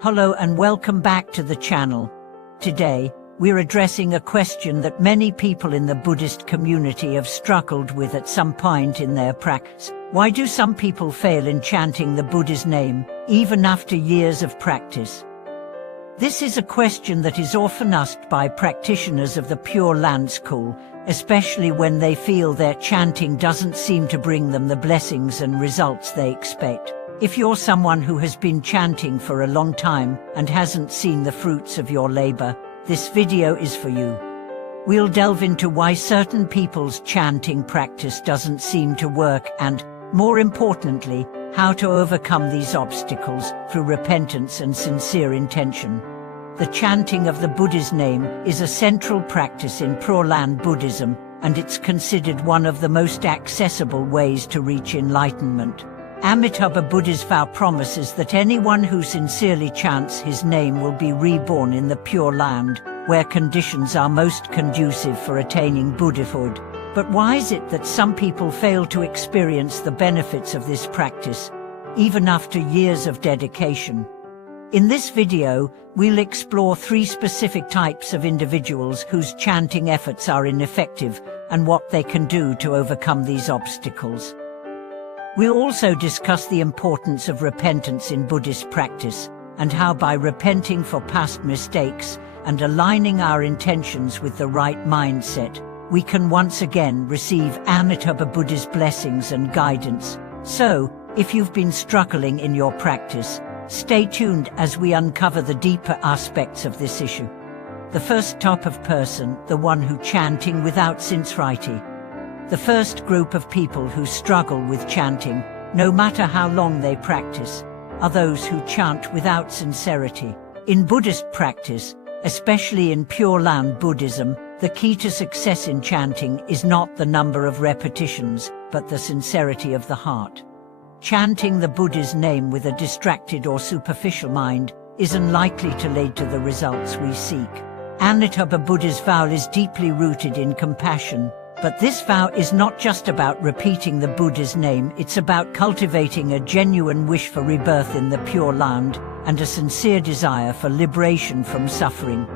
Hello and welcome back to the channel. Today, we're addressing a question that many people in the Buddhist community have struggled with at some point in their practice. Why do some people fail in chanting the Buddha's name, even after years of practice? This is a question that is often asked by practitioners of the Pure Land school, especially when they feel their chanting doesn't seem to bring them the blessings and results they expect. If you're someone who has been chanting for a long time and hasn't seen the fruits of your labor, this video is for you. We'll delve into why certain people's chanting practice doesn't seem to work and, more importantly, how to overcome these obstacles through repentance and sincere intention. The chanting of the Buddha's name is a central practice in Pure Land Buddhism, and it's considered one of the most accessible ways to reach enlightenment. Amitabha Buddha's vow promises that anyone who sincerely chants his name will be reborn in the Pure Land, where conditions are most conducive for attaining Buddhahood. But why is it that some people fail to experience the benefits of this practice, even after years of dedication? In this video, we'll explore 3 specific types of individuals whose chanting efforts are ineffective and what they can do to overcome these obstacles. We'll also discuss the importance of repentance in Buddhist practice, and how by repenting for past mistakes and aligning our intentions with the right mindset, we can once again receive Amitabha Buddha's blessings and guidance. So, if you've been struggling in your practice, stay tuned as we uncover the deeper aspects of this issue. The first type of person, the one who chanting without sincerity. The first group of people who struggle with chanting, no matter how long they practice, are those who chant without sincerity. In Buddhist practice, especially in Pure Land Buddhism, the key to success in chanting is not the number of repetitions, but the sincerity of the heart. Chanting the Buddha's name with a distracted or superficial mind is unlikely to lead to the results we seek. Amitabha Buddha's vow is deeply rooted in compassion, but this vow is not just about repeating the Buddha's name, it's about cultivating a genuine wish for rebirth in the Pure Land and a sincere desire for liberation from suffering.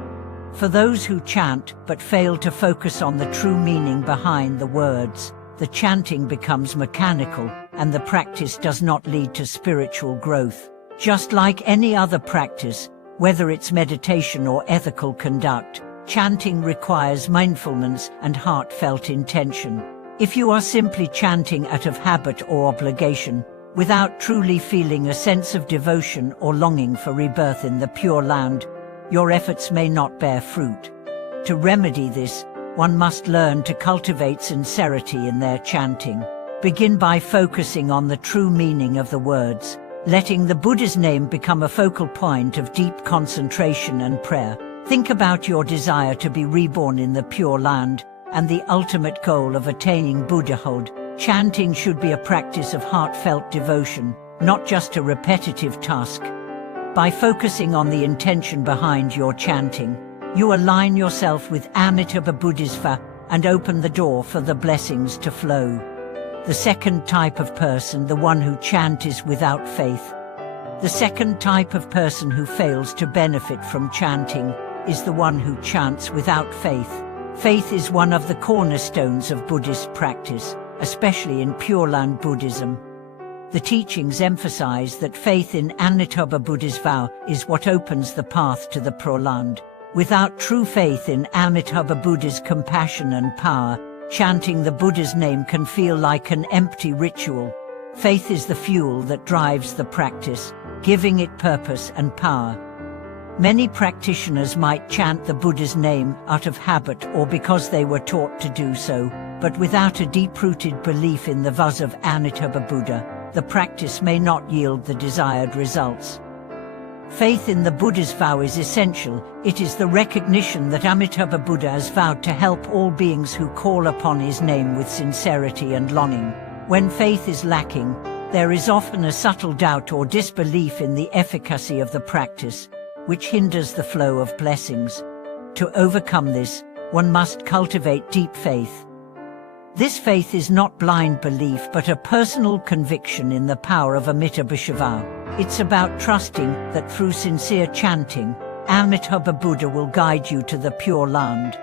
For those who chant but fail to focus on the true meaning behind the words, the chanting becomes mechanical and the practice does not lead to spiritual growth. Just like any other practice, whether it's meditation or ethical conduct, chanting requires mindfulness and heartfelt intention. If you are simply chanting out of habit or obligation, without truly feeling a sense of devotion or longing for rebirth in the Pure Land, your efforts may not bear fruit. To remedy this, one must learn to cultivate sincerity in their chanting. Begin by focusing on the true meaning of the words, letting the Buddha's name become a focal point of deep concentration and prayer. Think about your desire to be reborn in the Pure Land and the ultimate goal of attaining Buddhahood. Chanting should be a practice of heartfelt devotion, not just a repetitive task. By focusing on the intention behind your chanting, you align yourself with Amitabha Buddha's vow and open the door for the blessings to flow. The second type of person, the one who chants without faith. The second type of person who fails to benefit from chanting is the one who chants without faith. Faith is one of the cornerstones of Buddhist practice, especially in Pure Land Buddhism. The teachings emphasize that faith in Amitabha Buddha's vow is what opens the path to the Pure Land. Without true faith in Amitabha Buddha's compassion and power, chanting the Buddha's name can feel like an empty ritual. Faith is the fuel that drives the practice, giving it purpose and power. Many practitioners might chant the Buddha's name out of habit or because they were taught to do so, but without a deep-rooted belief in the vows of Amitabha Buddha, the practice may not yield the desired results. Faith in the Buddha's vow is essential. It is the recognition that Amitabha Buddha has vowed to help all beings who call upon his name with sincerity and longing. When faith is lacking, there is often a subtle doubt or disbelief in the efficacy of the practice, which hinders the flow of blessings. To overcome this, one must cultivate deep faith. This faith is not blind belief but a personal conviction in the power of Amitabha vow. It's about trusting that through sincere chanting, Amitabha Buddha will guide you to the Pure Land.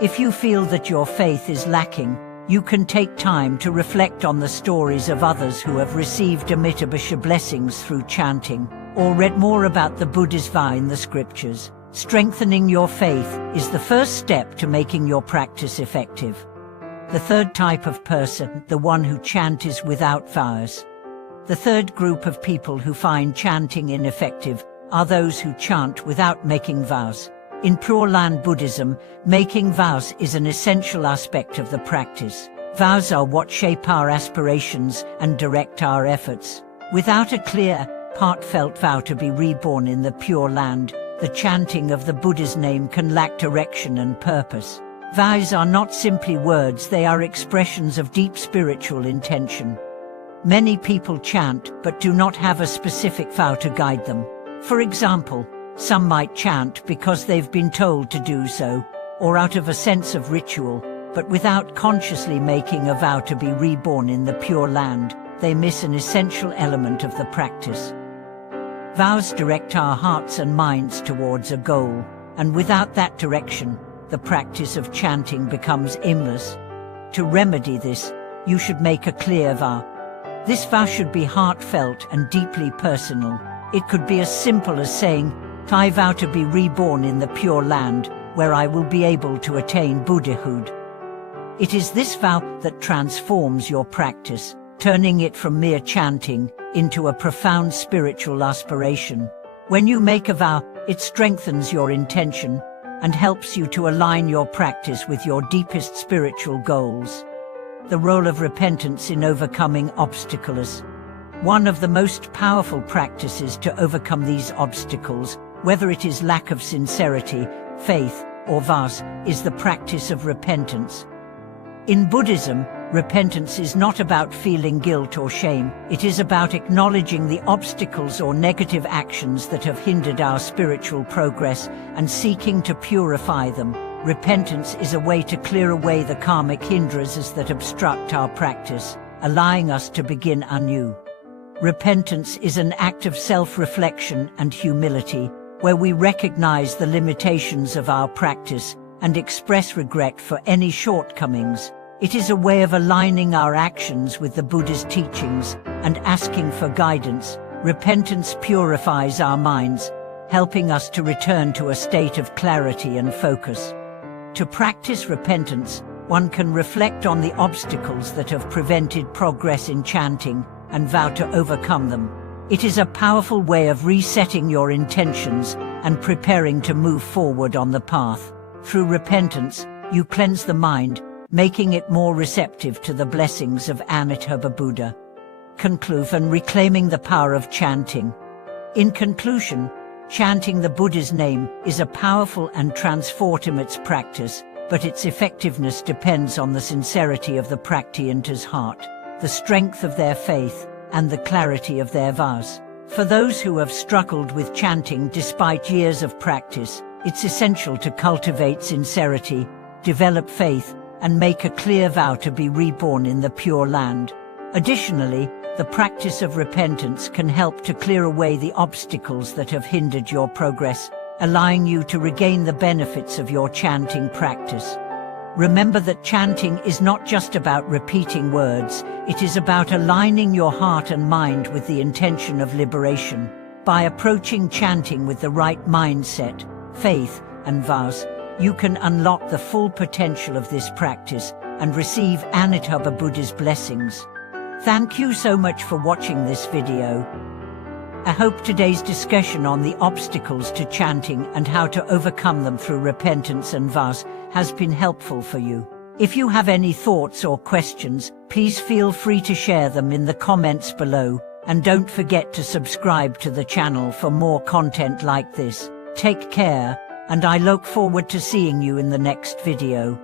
If you feel that your faith is lacking, you can take time to reflect on the stories of others who have received Amitabha blessings through chanting, or read more about the Buddha's vow in the scriptures. Strengthening your faith is the first step to making your practice effective. The third type of person, the one who chants without vows. The third group of people who find chanting ineffective are those who chant without making vows. In Pure Land Buddhism, making vows is an essential aspect of the practice. Vows are what shape our aspirations and direct our efforts. Without a clear, heartfelt vow to be reborn in the Pure Land, the chanting of the Buddha's name can lack direction and purpose. Vows are not simply words, they are expressions of deep spiritual intention. Many people chant but do not have a specific vow to guide them. For example, some might chant because they've been told to do so, or out of a sense of ritual, but without consciously making a vow to be reborn in the Pure Land, they miss an essential element of the practice. Vows direct our hearts and minds towards a goal, and without that direction, the practice of chanting becomes aimless. To remedy this, you should make a clear vow. This vow should be heartfelt and deeply personal. It could be as simple as saying, "I vow to be reborn in the Pure Land, where I will be able to attain Buddhahood." It is this vow that transforms your practice, turning it from mere chanting into a profound spiritual aspiration. When you make a vow, it strengthens your intention and helps you to align your practice with your deepest spiritual goals. The role of repentance in overcoming obstacles. One of the most powerful practices to overcome these obstacles, whether it is lack of sincerity, faith, or vows, is the practice of repentance. In Buddhism, repentance is not about feeling guilt or shame. It is about acknowledging the obstacles or negative actions that have hindered our spiritual progress and seeking to purify them. Repentance is a way to clear away the karmic hindrances that obstruct our practice, allowing us to begin anew. Repentance is an act of self-reflection and humility, where we recognize the limitations of our practice and express regret for any shortcomings. It is a way of aligning our actions with the Buddha's teachings and asking for guidance. Repentance purifies our minds, helping us to return to a state of clarity and focus. To practice repentance, one can reflect on the obstacles that have prevented progress in chanting and vow to overcome them. It is a powerful way of resetting your intentions and preparing to move forward on the path. Through repentance, you cleanse the mind, making it more receptive to the blessings of Amitabha Buddha. Conclusion: reclaiming the power of chanting. In conclusion, chanting the Buddha's name is a powerful and transformative practice, but its effectiveness depends on the sincerity of the practitioner's heart, the strength of their faith, and the clarity of their vows. For those who have struggled with chanting despite years of practice, it's essential to cultivate sincerity, develop faith, and make a clear vow to be reborn in the Pure Land. Additionally, the practice of repentance can help to clear away the obstacles that have hindered your progress, allowing you to regain the benefits of your chanting practice. Remember that chanting is not just about repeating words, it is about aligning your heart and mind with the intention of liberation. By approaching chanting with the right mindset, faith, and vows, you can unlock the full potential of this practice and receive Amitabha Buddha's blessings. Thank you so much for watching this video. I hope today's discussion on the obstacles to chanting and how to overcome them through repentance and vows has been helpful for you. If you have any thoughts or questions, please feel free to share them in the comments below, and don't forget to subscribe to the channel for more content like this. Take care, and I look forward to seeing you in the next video.